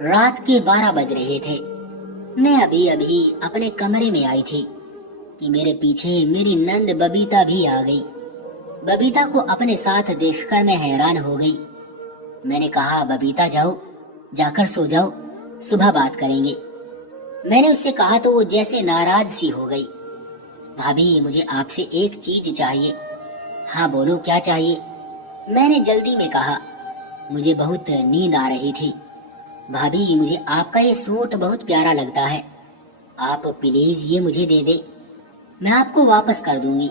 रात के 12 बज रहे थे। मैं अभी अभी अपने कमरे में आई थी कि मेरे पीछे मेरी नंद बबीता भी आ गई। बबीता को अपने साथ देखकर मैं हैरान हो गई। मैंने कहा, बबीता जाओ, जाकर सो जाओ, सुबह बात करेंगे। मैंने उससे कहा तो वो जैसे नाराज सी हो गई। भाभी, मुझे आपसे एक चीज चाहिए। हाँ बोलो, क्या चाहिए? मैंने जल्दी में कहा। मुझे बहुत नींद आ रही थी। भाभी, मुझे आपका ये सूट बहुत प्यारा लगता है, आप प्लीज ये मुझे दे दे, मैं आपको वापस कर दूंगी।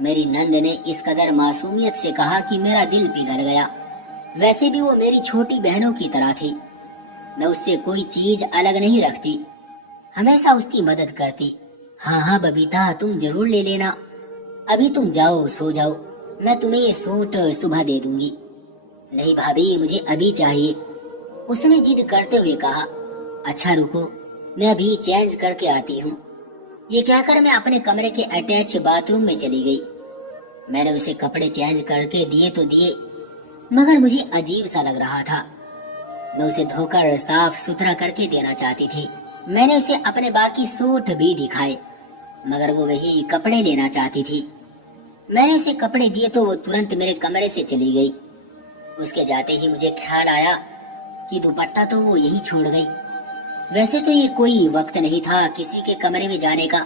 मेरी नंद ने इस कदर मासूमियत से कहा कि मेरा दिल पिघल गया। वैसे भी वो मेरी छोटी बहनों की तरह थी। मैं उससे कोई चीज अलग नहीं रखती, हमेशा उसकी मदद करती। हाँ हाँ बबीता, तुम जरूर ले लेना। अभी तुम जाओ, सो जाओ, मैं तुम्हें ये सूट सुबह दे दूंगी। नहीं भाभी, मुझे अभी चाहिए, उसने जिद करते हुए कहा। अच्छा रुको, मैं अभी चेंज करके आती हूँ। ये कहकर मैं अपने कमरे के अटैच बाथरूम में चली गई। मैंने उसे कपड़े चेंज करके दिए तो दिए, मगर मुझे अजीब सा लग रहा था। मैं उसे धोकर साफ सुथरा करके देना चाहती थी। मैंने उसे अपने बाकी सूट भी दिखाए, मगर वो वही कपड़े लेना चाहती थी। मैंने उसे कपड़े दिए तो वो तुरंत मेरे कमरे से चली गई। उसके जाते ही मुझे ख्याल आया कि दुपट्टा तो वो यहीं छोड़ गई। वैसे तो ये कोई वक्त नहीं था किसी के कमरे में जाने का,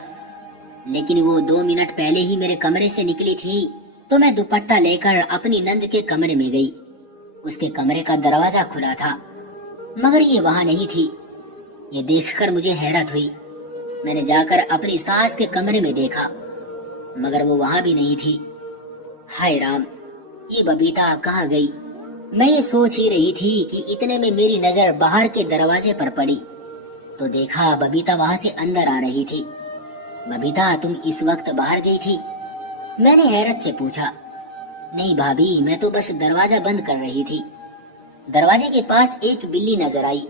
लेकिन वो 2 मिनट पहले ही मेरे कमरे से निकली थी, तो मैं दुपट्टा लेकर अपनी नंद के कमरे में गई। उसके कमरे का दरवाजा खुला था, मगर ये वहां नहीं थी। ये देखकर मुझे हैरत हुई। मैंने जाकर अपनी सास के कमरे में देखा, मगर वो वहां भी नहीं थी। हाय राम, ये बबीता कहाँ गई? मैं ये सोच ही रही थी कि इतने में मेरी नजर बाहर के दरवाजे पर पड़ी, तो देखा बबीता वहां से अंदर आ रही थी। बबीता, तुम इस वक्त बाहर गई थी? मैंने हैरत से पूछा। नहीं भाभी, मैं तो बस दरवाजा बंद कर रही थी। दरवाजे के पास एक बिल्ली नजर आई,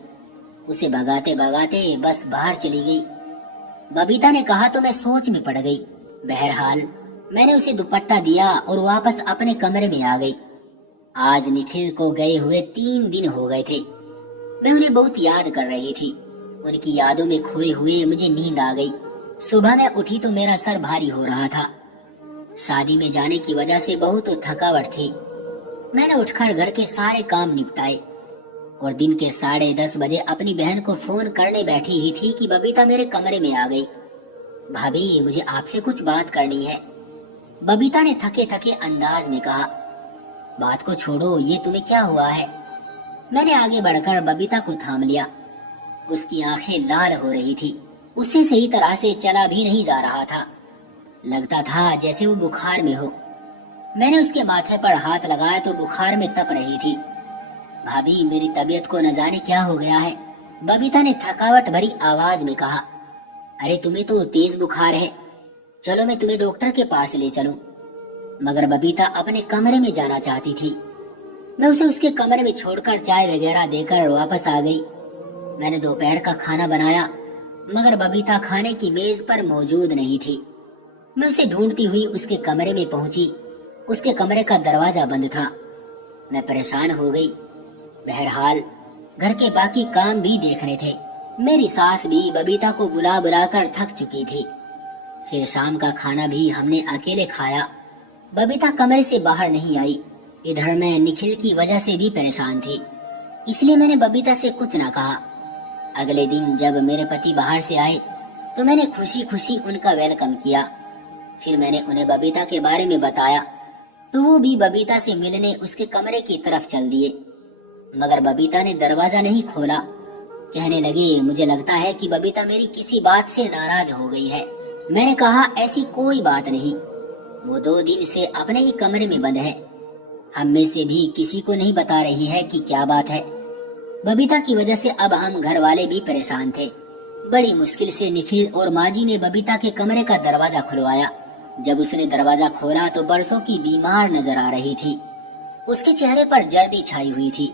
उसे भगाते भगाते बस बाहर चली गई। बबीता ने कहा तो मैं सोच में पड़ गई। बहरहाल मैंने उसे दुपट्टा दिया और वापस अपने कमरे में आ गई। आज निखिल को गए हुए 3 दिन हो गए थे। मैं उन्हें बहुत याद कर रही थी। उनकी यादों में खोए हुए मुझे नींद आ गई। सुबह मैं उठी तो मेरा सर भारी हो रहा था। शादी में जाने की वजह से बहुत थकावट थी। मैंने उठकर घर के सारे काम निपटाए और दिन के 10:30 बजे अपनी बहन को फोन करने बैठी ही थी कि बबीता मेरे कमरे में आ गई। भाभी, मुझे आपसे कुछ बात करनी है, बबीता ने थके थके अंदाज में कहा। बात को छोड़ो, ये तुम्हें क्या हुआ है? मैंने आगे बढ़कर बबीता को थाम लिया। उसकी आंखें लाल हो रही थी। उससे सही तरह से चला भी नहीं जा रहा था। लगता था जैसे वो बुखार में हो। मैंने उसके माथे पर हाथ लगाया तो बुखार में तप रही थी। भाभी, मेरी तबीयत को न जाने क्या हो गया है, बबीता ने थकावट भरी आवाज में कहा। अरे तुम्हें तो तेज बुखार है, चलो मैं तुम्हें डॉक्टर के पास ले चलूं। मगर बबीता अपने कमरे में जाना चाहती थी। मैं उसे उसके कमरे में छोड़कर चाय वगैरह देकर वापस आ गई। मैंने दोपहर का खाना बनाया, मगर बबीता खाने की मेज पर मौजूद नहीं थी। मैं उसे ढूंढती हुई उसके कमरे में पहुंची। उसके कमरे का दरवाजा बंद था। मैं परेशान हो गई। बहरहाल घर के बाकी काम भी देखने थे। मेरी सास भी बबीता को बुला बुलाकर थक चुकी थी। फिर शाम का खाना भी हमने अकेले खाया। बबीता कमरे से बाहर नहीं आई। इधर मैं निखिल की वजह से भी परेशान थी, इसलिए मैंने बबीता से कुछ ना कहा। अगले दिन जब मेरे पति बाहर से आए तो मैंने खुशी खुशी उनका वेलकम किया। फिर मैंने उन्हें बबीता के बारे में बताया तो वो भी बबीता से मिलने उसके कमरे की तरफ चल दिए। मगर बबीता ने दरवाजा नहीं खोला। कहने लगे, मुझे लगता है कि बबीता मेरी किसी बात से नाराज हो गई है। मैंने कहा, ऐसी कोई बात नहीं, वो 2 दिन से अपने ही कमरे में बंद है। हम में से भी किसी को नहीं बता रही है कि क्या बात है। बबीता की वजह से अब हम घर वाले भी परेशान थे। बड़ी मुश्किल से निखिल और माजी ने बबीता के कमरे का दरवाजा खुलवाया। जब उसने दरवाजा खोला तो बरसों की बीमार नजर आ रही थी। उसके चेहरे पर जर्दी छाई हुई थी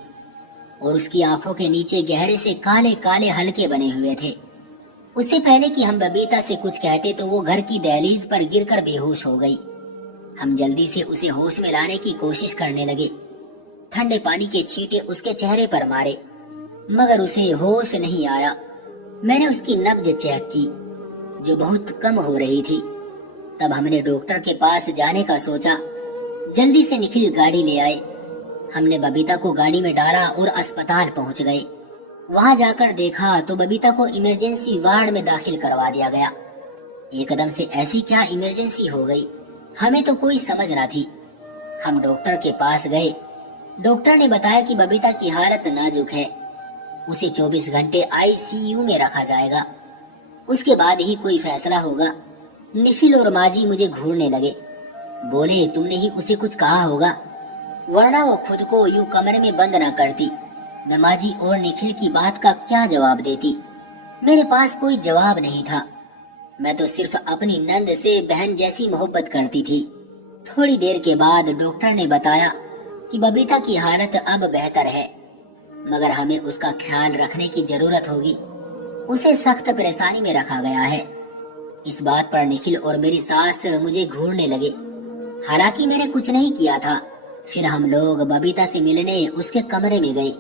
और उसकी आंखों के नीचे गहरे से काले काले हलके बने हुए थे। उससे पहले कि हम बबीता से कुछ कहते तो वो घर की दहलीज पर गिरकर बेहोश हो गई। हम जल्दी से उसे होश में लाने की कोशिश करने लगे। ठंडे पानी के छींटे उसके चेहरे पर मारे, मगर उसे होश नहीं आया। मैंने उसकी नब्ज चेक की जो बहुत कम हो रही थी। तब हमने डॉक्टर के पास जाने का सोचा। जल्दी से निखिल गाड़ी ले आए। हमने बबीता को गाड़ी में डाला और अस्पताल पहुंच गए। वहां जाकर देखा तो बबीता को इमरजेंसी वार्ड में दाखिल करवा दिया गया। एकदम से ऐसी क्या इमरजेंसी हो गई, हमें तो कोई समझ ना थी। हम डॉक्टर के पास गए। डॉक्टर ने बताया कि बबीता की हालत नाजुक है, उसे 24 घंटे आईसीयू में रखा जाएगा, उसके बाद ही कोई फैसला होगा। निखिल और माजी मुझे घूरने लगे। बोले तुमने ही उसे कुछ कहा होगा, वरना वो खुद को यूं कमरे में बंद ना करती। मैं माजी और निखिल की बात का क्या जवाब देती? मेरे पास कोई जवाब नहीं था। मैं तो सिर्फ अपनी नंद से बहन जैसी मोहब्बत करती थी। थोड़ी देर के बाद डॉक्टर ने बताया कि बबीता की हालत अब बेहतर है, मगर हमें उसका ख्याल रखने की जरूरत होगी। उसे सख्त परेशानी में रखा गया है। इस बात पर निखिल और मेरी सास मुझे घूरने लगे। हालांकि मैंने कुछ नहीं किया था। फिर हम लोग बबीता से मिलने उसके कमरे में गए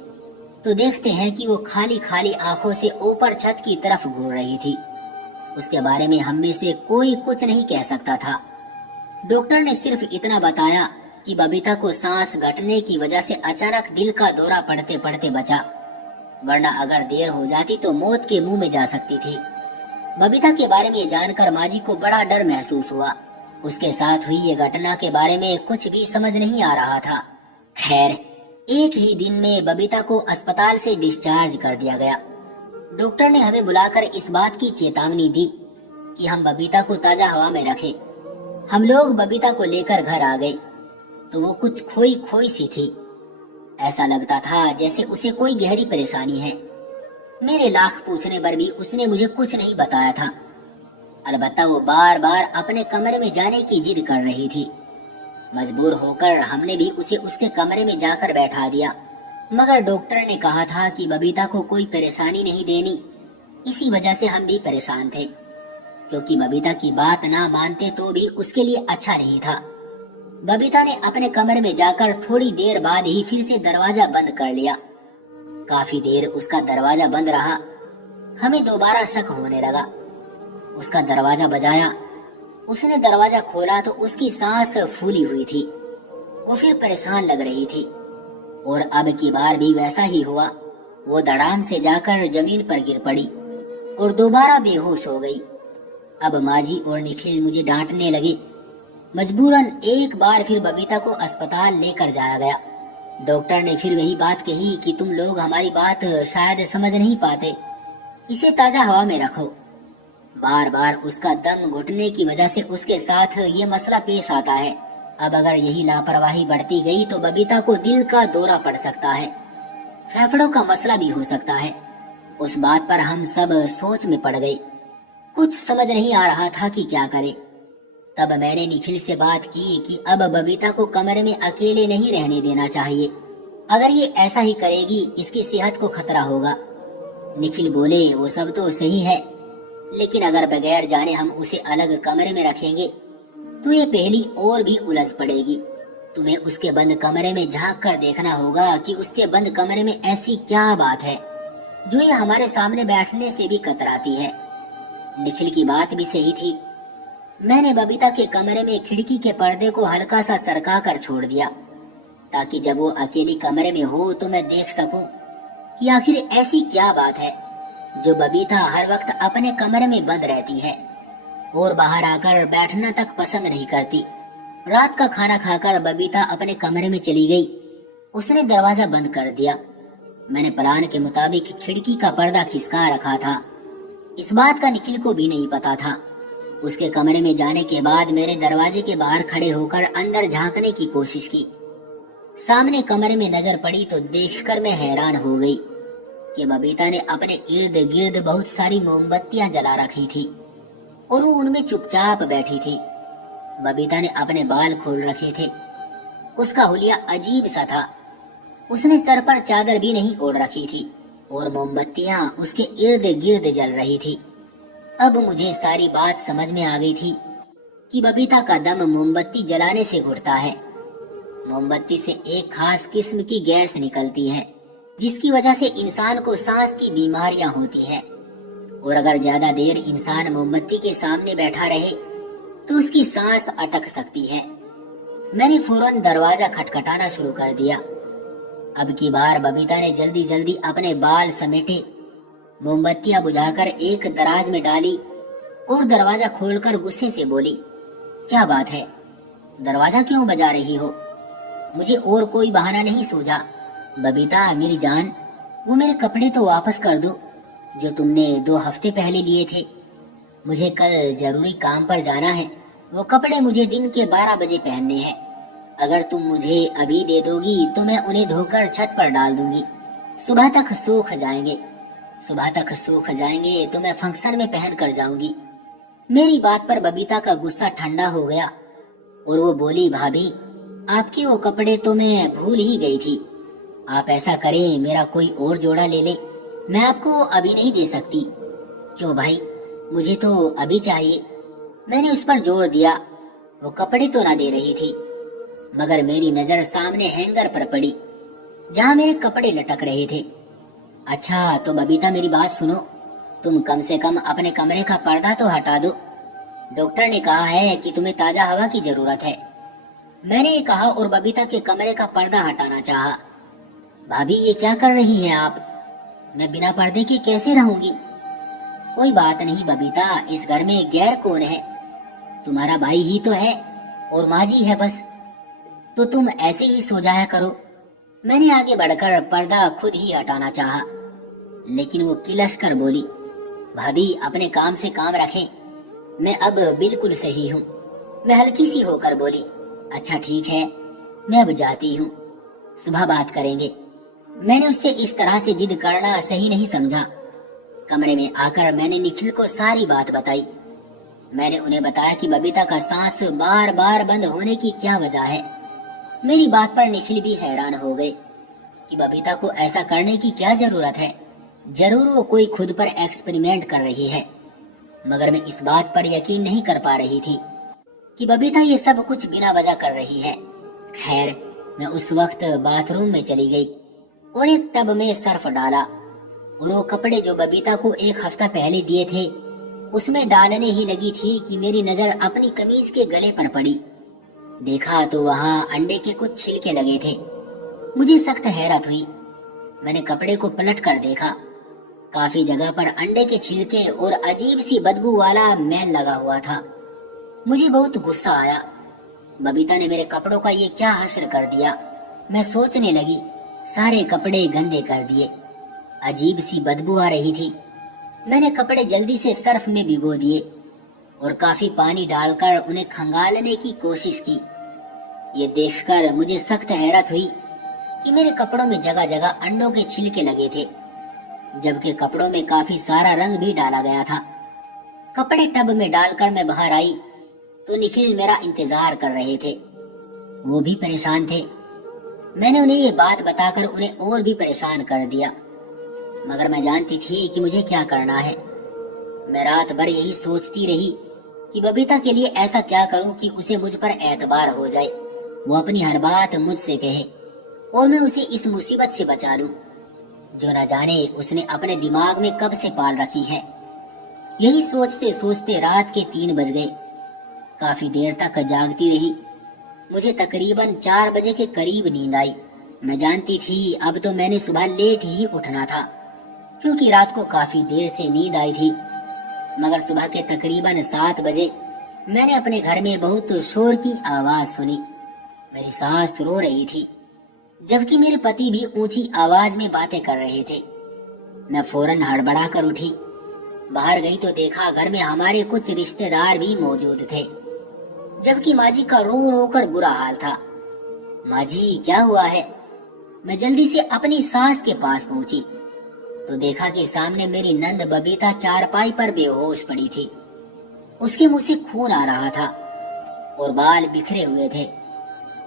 तो देखते हैं कि वो खाली खाली आंखों से ऊपर छत की तरफ घूर रही थी। उसके बारे में हम में से कोई कुछ नहीं कह सकता था। डॉक्टर ने सिर्फ इतना बताया कि बबीता को सांस घटने की वजह से अचानक दिल का दौरा पड़ते पड़ते बचा, वरना अगर देर हो जाती तो मौत के मुंह में जा सकती थी। बबीता के बारे में जानकर माजी को बड़ा डर महसूस हुआ। उसके साथ हुई ये घटना के बारे में कुछ भी समझ नहीं आ रहा था। खैर, एक ही दिन में बबीता को अस्पताल से डिस्चार्ज कर दिया गया। डॉक्टर ने हमें बुलाकर इस बात की चेतावनी दी कि हम बबीता को ताजा हवा में रखें। हम लोग बबीता को लेकर घर आ गए तो वो कुछ खोई खोई सी थी। ऐसा लगता था जैसे उसे कोई गहरी परेशानी है। मेरे लाख पूछने पर भी उसने मुझे कुछ नहीं बताया था। अलबत्ता वो बार बार अपने कमरे में जाने की जिद कर रही थी। मजबूर होकर हमने भी उसे उसके कमरे में जाकर बैठा दिया, मगर डॉक्टर ने कहा था कि बबीता को कोई परेशानी नहीं देनी। इसी वजह से हम भी परेशान थे, क्योंकि बबीता की बात ना मानते तो भी उसके लिए अच्छा नहीं था। बबीता ने अपने कमरे में जाकर थोड़ी देर बाद ही फिर से दरवाजा बंद कर लिया। काफी देर उसका दरवाजा बंद रहा। हमें दोबारा शक होने लगा। उसका दरवाजा बजाया। उसने दरवाजा खोला तो उसकी सांस फूली हुई थी। वो फिर परेशान लग रही थी और अब की बार भी वैसा ही हुआ। वो धड़ाम से जाकर जमीन पर गिर पड़ी और दोबारा बेहोश हो गई। अब माजी और निखिल मुझे डांटने लगे। मजबूरन एक बार फिर बबीता को अस्पताल लेकर जाया गया। डॉक्टर ने फिर वही बात कही कि तुम लोग हमारी बात शायद समझ नहीं पाते, इसे ताजा हवा में रखो। बार बार उसका दम घुटने की वजह से उसके साथ ये मसला पेश आता है। अब अगर यही लापरवाही बढ़ती गई तो बबीता को दिल का दौरा पड़ सकता है, फेफड़ों का मसला भी हो सकता है। उस बात पर हम सब सोच में पड़ गए। कुछ समझ नहीं आ रहा था कि क्या करे। तब मैंने निखिल से बात की कि अब बबीता को कमरे में अकेले नहीं रहने देना चाहिए। अगर ये ऐसा ही करेगी इसकी सेहत को खतरा होगा। निखिल बोले वो सब तो सही है, लेकिन अगर बगैर जाने हम उसे अलग कमरे में रखेंगे तो ये पहली और भी उलझ पड़ेगी। तुम्हें उसके बंद कमरे में झांक कर देखना होगा कि उसके बंद कमरे में ऐसी क्या बात है जो ये हमारे सामने बैठने से भी कतराती है। निखिल की बात भी सही थी। मैंने बबीता के कमरे में खिड़की के पर्दे को हल्का सा सरका कर छोड़ दिया, ताकि जब वो अकेली कमरे में हो तो मैं देख सकूं कि आखिर ऐसी क्या बात है जो बबीता हर वक्त अपने कमरे में बंद रहती है और बाहर आकर बैठना तक पसंद नहीं करती। रात का खाना खाकर बबीता अपने कमरे में चली गई। उसने दरवाजा बंद कर दिया। मैंने प्लान के मुताबिक खिड़की का पर्दा खिसका रखा था। इस बात का निखिल को भी नहीं पता था। उसके कमरे में जाने के बाद मेरे दरवाजे के बाहर खड़े होकर अंदर झांकने की कोशिश की। सामने कमरे में नजर पड़ी तो देखकर मैं हैरान हो गई कि बबीता ने अपने इर्द गिर्द बहुत सारी मोमबत्तियां जला रखी थी और वो उनमें चुपचाप बैठी थी। बबीता ने अपने बाल खोल रखे थे। उसका हुलिया अजीब सा था। उसने सर पर चादर भी नहीं ओढ़ रखी थी और मोमबत्तियां उसके इर्द गिर्द जल रही थी। अब मुझे सारी बात समझ में आ गई थी कि बबीता का दम मोमबत्ती जलाने से घुटता है। मोमबत्ती से एक खास किस्म की गैस निकलती है जिसकी वजह से इंसान को सांस की बीमारियां होती है, और अगर ज्यादा देर इंसान मोमबत्ती के सामने बैठा रहे तो उसकी सांस अटक सकती है। मैंने फौरन दरवाजा खटखटाना शुरू कर दिया। अब की बार बबीता ने जल्दी जल्दी अपने बाल समेटे, मोमबत्तियां बुझाकर एक दराज में डाली और दरवाजा खोलकर गुस्से से बोली, क्या बात है, दरवाजा क्यों बजा रही हो? मुझे और कोई बहाना नहीं सूझा। बबीता मेरी जान, वो मेरे कपड़े तो वापस कर दो जो तुमने 2 हफ्ते पहले लिए थे। मुझे कल जरूरी काम पर जाना है। वो कपड़े मुझे दिन के 12 बजे पहनने हैं। अगर तुम मुझे अभी दे दोगी तो मैं उन्हें धोकर छत पर डाल दूंगी। सुबह तक सूख जाएंगे। सुबह तक सूख जाएंगे तो मैं फंक्शन में पहन कर जाऊंगी। मेरी बात पर बबीता का गुस्सा ठंडा हो गया और वो बोली, भाभी, आपके वो कपड़े तो मैं भूल ही गई थी। आप ऐसा करें, मेरा कोई और जोड़ा ले ले। मैं आपको अभी नहीं दे सकती। क्यों भाई, मुझे तो अभी चाहिए। मैंने उस पर जोर दिया। वो कपड़े तो ना दे रही थी, मगर मेरी नजर सामने हैंगर पर पड़ी जहां मेरे कपड़े लटक रहे थे। अच्छा तो बबीता मेरी बात सुनो, तुम कम से कम अपने कमरे का पर्दा तो हटा दो। डॉक्टर ने कहा है कि तुम्हें ताजा हवा की जरूरत है। मैंने ये कहा और बबीता के कमरे का पर्दा हटाना चाहा। भाभी, ये क्या कर रही हैं आप? मैं बिना पर्दे के कैसे रहूंगी? कोई बात नहीं बबीता, इस घर में गैर कौन है? तुम्हारा भाई ही तो है और माँ जी है बस। तो तुम ऐसे ही सो जाया करो। मैंने आगे बढ़कर पर्दा खुद ही हटाना चाहा, लेकिन वो किलस कर बोली, भाभी अपने काम से काम रखें, मैं अब बिल्कुल सही हूँ। मैं हल्की सी होकर बोली, अच्छा ठीक है, मैं अब जाती हूँ, सुबह बात करेंगे। मैंने उससे इस तरह से जिद करना सही नहीं समझा। कमरे में आकर मैंने निखिल को सारी बात बताई। मैंने उन्हें बताया कि बबीता का सांस बार बार बंद होने की क्या वजह है। मेरी बात पर निखिल भी हैरान हो गए कि बबीता को ऐसा करने की क्या जरूरत है। जरूर वो कोई खुद पर एक्सपेरिमेंट कर रही है, मगर मैं इस बात पर यकीन नहीं कर पा रही थी कि बबीता ये सब कुछ बिना वजह कर रही है। खैर, मैं उस वक्त बाथरूम में चली गई और एक टब में सर्फ डाला और वो कपड़े जो बबीता को 1 हफ्ता पहले दिए थे उसमें डालने ही लगी थी कि मेरी नजर अपनी कमीज के गले पर पड़ी। देखा तो वहां अंडे के कुछ छिलके लगे थे। मुझे सख्त हैरत हुई। मैंने कपड़े को पलट कर देखा। काफी जगह पर अंडे के छिलके और अजीब सी बदबू वाला मैल लगा हुआ था। मुझे बहुत गुस्सा आया। बबीता ने मेरे कपड़ों का ये क्या हश्र कर दिया। मैं सोचने लगी, सारे कपड़े गंदे कर दिए। अजीब सी बदबू आ रही थी। मैंने कपड़े जल्दी से सर्फ में भिगो दिए और काफी पानी डालकर उन्हें खंगालने की कोशिश की। ये देखकर मुझे सख्त हैरत हुई कि मेरे कपड़ों में जगह जगह अंडों के छिलके लगे थे, जबकि कपड़ों में काफी सारा रंग भी डाला गया था। कपड़े टब में डालकर मैं बाहर आई तो निखिल मेरा इंतजार कर रहे थे। वो भी परेशान थे। मैंने उन्हें ये बात बताकर उन्हें और भी परेशान कर दिया, मगर मैं जानती थी कि मुझे क्या करना है। मैं रात भर यही सोचती रही कि बबीता के लिए ऐसा क्या करूं कि उसे मुझ पर एतबार हो जाए, वो अपनी हर बात मुझसे कहे और मैं उसे इस मुसीबत से बचा लूं जो न जाने उसने अपने दिमाग में कब से पाल रखी है। यही सोचते सोचते रात के 3 बज गए। काफी देर तक जागती रही। मुझे तकरीबन 4 बजे के करीब नींद आई। मैं जानती थी अब तो मैंने सुबह लेट ही उठना था, क्योंकि रात को काफी देर से नींद आई थी। मगर सुबह के तकरीबन 7 बजे मैंने अपने घर में बहुत शोर की आवाज सुनी। मेरी सास रो रही थी, जबकि मेरे पति भी ऊंची आवाज में बातें कर रहे थे। मैं फौरन हड़बड़ा कर उठी। बाहर गई तो देखा घर में हमारे कुछ रिश्तेदार भी मौजूद थे, जबकि माँ जी का रो रो कर बुरा हाल था। माँ जी, क्या हुआ है? मैं जल्दी से अपनी सास के पास पहुंची तो देखा कि सामने मेरी नंद बबीता चारपाई पर बेहोश पड़ी थी। उसके मुंह से खून आ रहा था और बाल बिखरे हुए थे।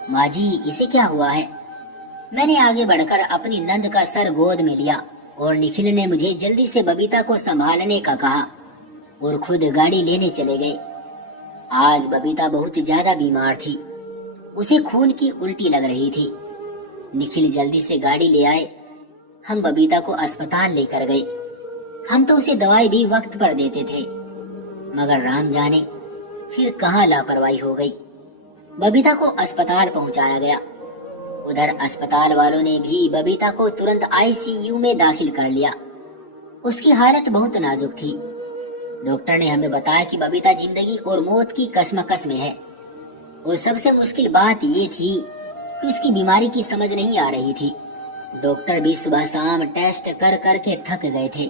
माँ जी, इसे क्या हुआ है? मैंने आगे बढ़कर अपनी नंद का सर गोद में लिया और निखिल ने मुझे जल्दी से बबीता को संभालने का कहा और खुद गाड़ी लेने चले गए। आज बबीता बहुत ज्यादा बीमार थी। उसे खून की उल्टी लग रही थी। निखिल जल्दी से गाड़ी ले आए। हम बबीता को अस्पताल लेकर गए। हम तो उसे दवाई भी वक्त पर देते थे, मगर राम जाने फिर कहाँ लापरवाही हो गई। बबीता को अस्पताल पहुंचाया गया। उधर अस्पताल वालों ने भी बबीता को तुरंत आईसीयू में दाखिल कर लिया। उसकी हालत बहुत नाजुक थी। डॉक्टर ने हमें बताया कि बबीता जिंदगी और मौत की कशमकश में है, और सबसे मुश्किल बात ये थी कि उसकी बीमारी की समझ नहीं आ रही थी। डॉक्टर भी सुबह शाम टेस्ट कर कर के थक गए थे,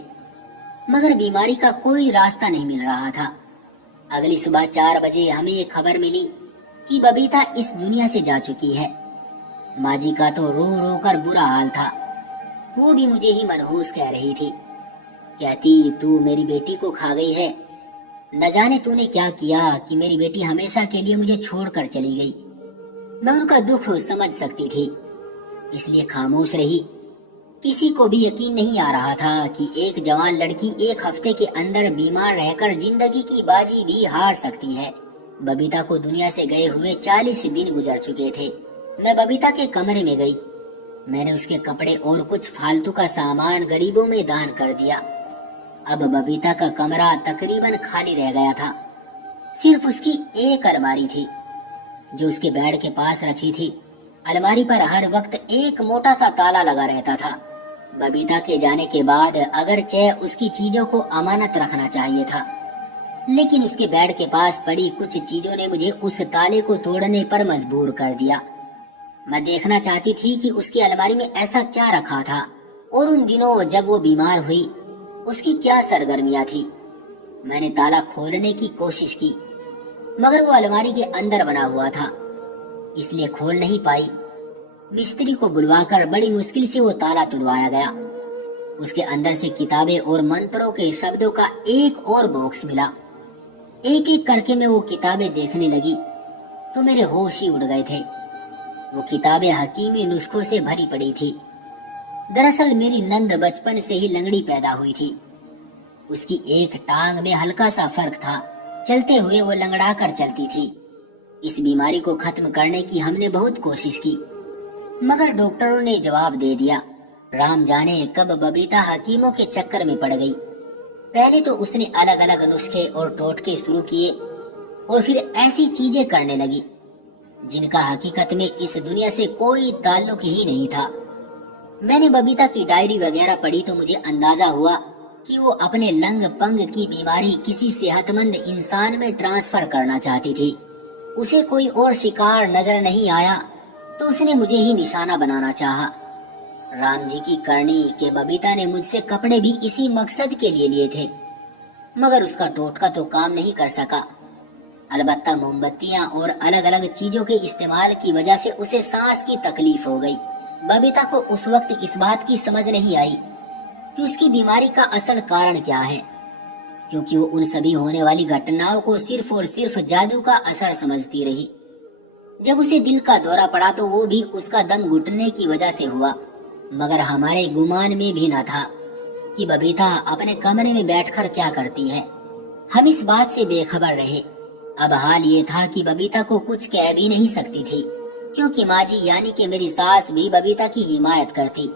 मगर बीमारी का कोई रास्ता नहीं मिल रहा था। अगली सुबह 4 बजे हमें ये खबर मिली कि बबीता इस दुनिया से जा चुकी है। माँ जी का तो रो रो कर बुरा हाल था। वो भी मुझे ही मनहूस कह रही थी, कहती तू मेरी बेटी को खा गई है, न जाने तूने क्या किया कि मेरी बेटी हमेशा के लिए मुझे छोड़कर चली गई। मैं उनका दुख समझ सकती थी, इसलिए खामोश रही। किसी को भी यकीन नहीं आ रहा था कि एक जवान लड़की 1 हफ्ते के अंदर बीमार रहकर जिंदगी की बाजी भी हार सकती है। बबीता को दुनिया से गए हुए 40 दिन गुजर चुके थे। मैं बबीता के कमरे में गई। मैंने उसके कपड़े और कुछ फालतू का सामान गरीबों में दान कर दिया। अब बबीता का कमरा तकरीबन खाली रह गया था। सिर्फ उसकी एक अलमारी थी जो उसके बेड के पास रखी थी। अलमारी पर हर वक्त एक मोटा सा ताला लगा रहता था। बबीता के जाने के बाद अगरचे उसकी चीजों को अमानत रखना चाहिए था, लेकिन उसके बेड के पास पड़ी कुछ चीजों ने मुझे उस ताले को तोड़ने पर मजबूर कर दिया। मैं देखना चाहती थी कि उसकी अलमारी में ऐसा क्या रखा था, और उन दिनों जब वो बीमार हुई उसकी क्या सरगर्मियां थी। मैंने ताला खोलने की कोशिश की, मगर वो अलमारी के अंदर बना हुआ था, इसलिए खोल नहीं पाई। मिस्त्री को बुलवाकर बड़ी मुश्किल से वो ताला तुड़वाया गया। उसके अंदर से किताबें और मंत्रों के शब्दों का एक और बॉक्स मिला। एक एक करके मैं वो किताबें देखने लगी तो मेरे होश ही उड़ गए थे। वो किताबें हकीमी नुस्खों से भरी पड़ी थी। दरअसल मेरी नंद बचपन से ही लंगड़ी पैदा हुई थी। उसकी एक टांग में हल्का सा फर्क था। चलते हुए वो लंगड़ा कर चलती थी। इस बीमारी को खत्म करने की हमने बहुत कोशिश की, मगर डॉक्टरों ने जवाब दे दिया। राम जाने कब बबीता हकीमों के चक्कर में पड़ गई। पहले तो उसने अलग अलग नुस्खे और टोटके शुरू किए, और फिर ऐसी चीजें करने लगी जिनका हकीकत में इस दुनिया से कोई ताल्लुक ही नहीं था। मैंने बबीता की डायरी वगैरह पढ़ी तो मुझे अंदाजा हुआ कि वो अपने लंग पंग की बीमारी किसी सेहतमंद इंसान में ट्रांसफर करना चाहती थी। उसे कोई और शिकार नजर नहीं आया तो उसने मुझे ही निशाना बनाना चाहा। राम जी की करनी के बबीता ने मुझसे कपड़े भी इसी मकसद के लिए लिए थे, मगर उसका टोटका तो काम नहीं कर सका। अलबत्ता मोमबत्तियां और अलग अलग चीजों के इस्तेमाल की वजह से उसे सांस की तकलीफ हो गई। बबीता को उस वक्त इस बात की समझ नहीं आई कि उसकी बीमारी का असल कारण क्या है, क्योंकि वो उन सभी होने वाली घटनाओं को सिर्फ और सिर्फ जादू का असर समझती रही। जब उसे दिल का दौरा पड़ा तो वो भी उसका दम घुटने की वजह से हुआ, मगर हमारे गुमान में भी न था कि बबीता अपने कमरे में बैठकर क्या करती है। हम इस बात से बेखबर रहे। अब हाल ये था कि बबीता को कुछ कह भी नहीं सकती थी, क्योंकि माँ जी यानी कि मेरी सास भी बबीता की हिमायत करती,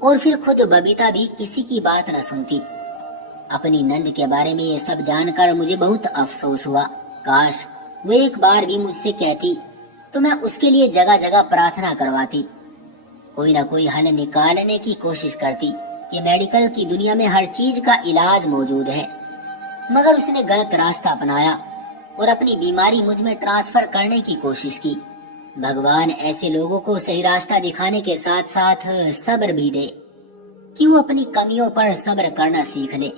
और फिर खुद बबीता भी किसी की बात न सुनती। अपनी नंद के बारे में ये सब जानकर मुझे बहुत अफसोस हुआ। काश वो एक बार भी मुझसे कहती तो मैं उसके लिए जगह जगह प्रार्थना करवाती, कोई ना कोई हल निकालने की कोशिश करती कि मेडिकल की दुनिया में हर चीज का इलाज मौजूद है। मगर उसने गलत रास्ता अपनाया और अपनी बीमारी मुझ में ट्रांसफर करने की कोशिश की। भगवान ऐसे लोगों को सही रास्ता दिखाने के साथ साथ सब्र भी दे कि वो अपनी कमियों पर सब्र करना सीख ले,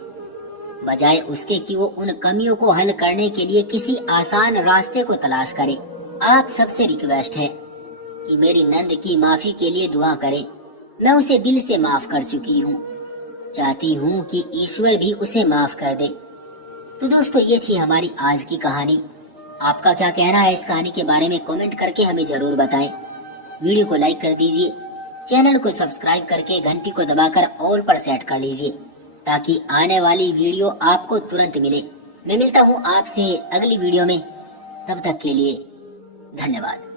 बजाय उसके कि वो उन कमियों को हल करने के लिए किसी आसान रास्ते को तलाश करे। आप सबसे रिक्वेस्ट है कि मेरी नंद की माफी के लिए दुआ करें। मैं उसे दिल से माफ कर चुकी हूँ। चाहती हूँ कि ईश्वर भी उसे माफ कर दे। तो दोस्तों, ये थी हमारी आज की कहानी। आपका क्या कहना है इस कहानी के बारे में कमेंट करके हमें जरूर बताएं। वीडियो को लाइक कर दीजिए, चैनल को सब्सक्राइब करके घंटी को दबाकर ऑल पर सेट कर लीजिए, ताकि आने वाली वीडियो आपको तुरंत मिले। मैं मिलता हूँ आपसे अगली वीडियो में। तब तक के लिए धन्यवाद।